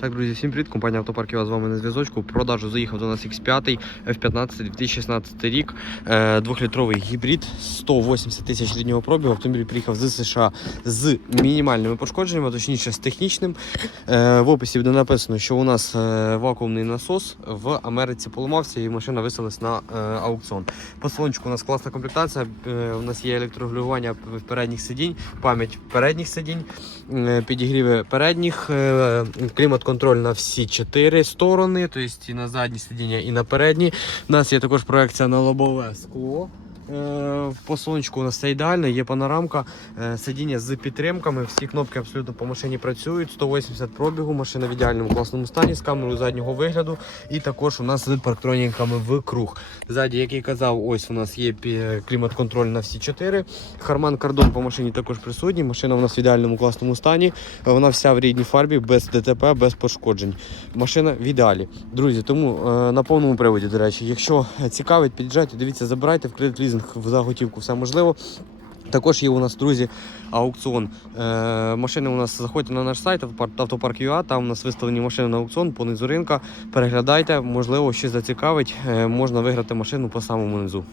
Так, друзі, всім привіт. Компанія Автопарк з вами на зв'язочку. Продажу заїхав до нас X5 F15 2016 рік. Е, Двохлітровий гібрид, 180 тисяч ріднього пробігу. Автомобіль приїхав з США з мінімальними пошкодженнями, точніше з технічним. Е, В описі буде написано, що у нас е, вакуумний насос в Америці поламався і машина виселась на аукціон. По салончику у нас класна комплектація. У нас є електрорегулювання передніх сидінь, пам'ять передніх сидінь, підігріви передніх, е, клімат-контроль на всі чотири сторони, тобто і на задні сидіння, і на передні. У нас є також проекція на лобове скло. Е, По салончику у нас все ідеально, є панорамка, е, сидіння з підтримками, всі кнопки абсолютно по машині працюють, 180 пробігу, машина в ідеальному класному стані з камерою заднього вигляду. І також у нас з парктроніками в круг. Ззаді, як я казав, ось у нас є клімат-контроль на всі чотири. Харман кардон по машині також присутній. Машина у нас в ідеальному класному стані. Е, Вона вся в рідній фарбі, без ДТП, без пошкоджень. Машина в ідеалі. Друзі, тому на повному приводі, до речі, якщо цікавить, під'їжджайте, дивіться, забирайте в кредит лізинг в заготівку, все можливо. Також є у нас, друзі, аукціон. Е, машини у нас заходьте на наш сайт автопарк, автопарк.ua, там у нас виставлені машини на аукціон по низу ринка. Переглядайте, можливо, щось зацікавить. Е, можна виграти машину по самому низу.